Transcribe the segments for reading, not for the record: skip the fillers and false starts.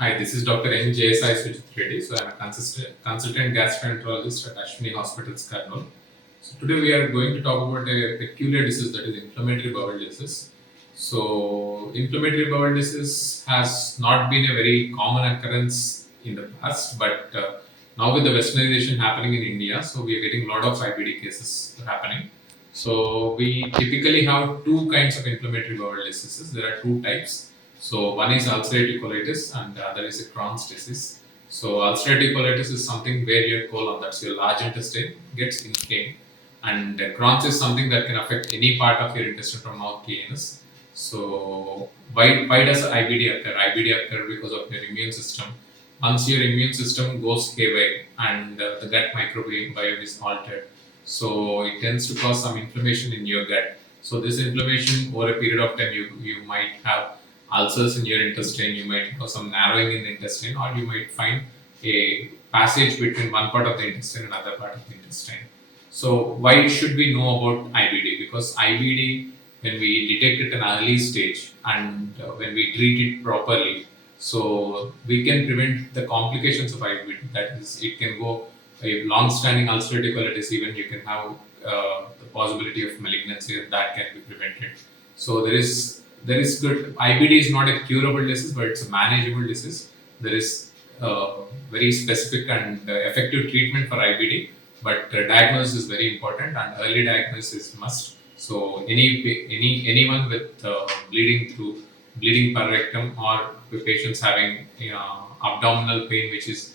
Hi, this is Dr. N. J. Sai Sujith. So I'm a consultant gastroenterologist at Ashwini Hospitals, Kurnool. So today we are going to talk about a peculiar disease, that is inflammatory bowel disease. So inflammatory bowel disease has not been a very common occurrence in the past, but now with the westernization happening in India, so we are getting a lot of IBD cases happening. So we typically have two kinds of inflammatory bowel diseases. There are two types. So one is ulcerative colitis and the other is a Crohn's disease. So ulcerative colitis is something where your colon, that's your large intestine, gets inflamed, and Crohn's is something that can affect any part of your intestine from mouth to anus. So why does IBD occur? IBD occur because of your immune system. Once your immune system goes haywire and the gut microbiome is altered, so it tends to cause some inflammation in your gut. So this inflammation over a period of time, you might have ulcers in your intestine, you might have some narrowing in the intestine, or you might find a passage between one part of the intestine and another part of the intestine. So why should we know about IBD? Because IBD, when we detect it in an early stage and when we treat it properly, so we can prevent the complications of IBD. That is, it can go a long-standing ulcerative colitis. Even you can have the possibility of malignancy, and that can be prevented. So there is good. IBD is not a curable disease, but it's a manageable disease. There is very specific and effective treatment for IBD, but diagnosis is very important, and early diagnosis is must. So anyone with bleeding per rectum, or with patients having abdominal pain which is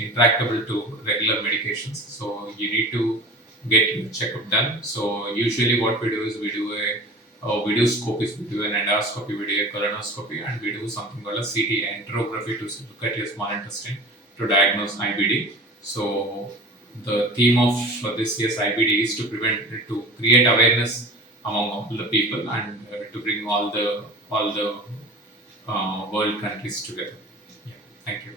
intractable to regular medications, so you need to get your checkup done. So usually what we do is we do scopies, we do an endoscopy, we do a colonoscopy, and we do something called a CT, enterography, to look at your small intestine to diagnose IBD. So the theme of this year's IBD is to create awareness among all the people, and to bring all the world countries together. Yeah, thank you.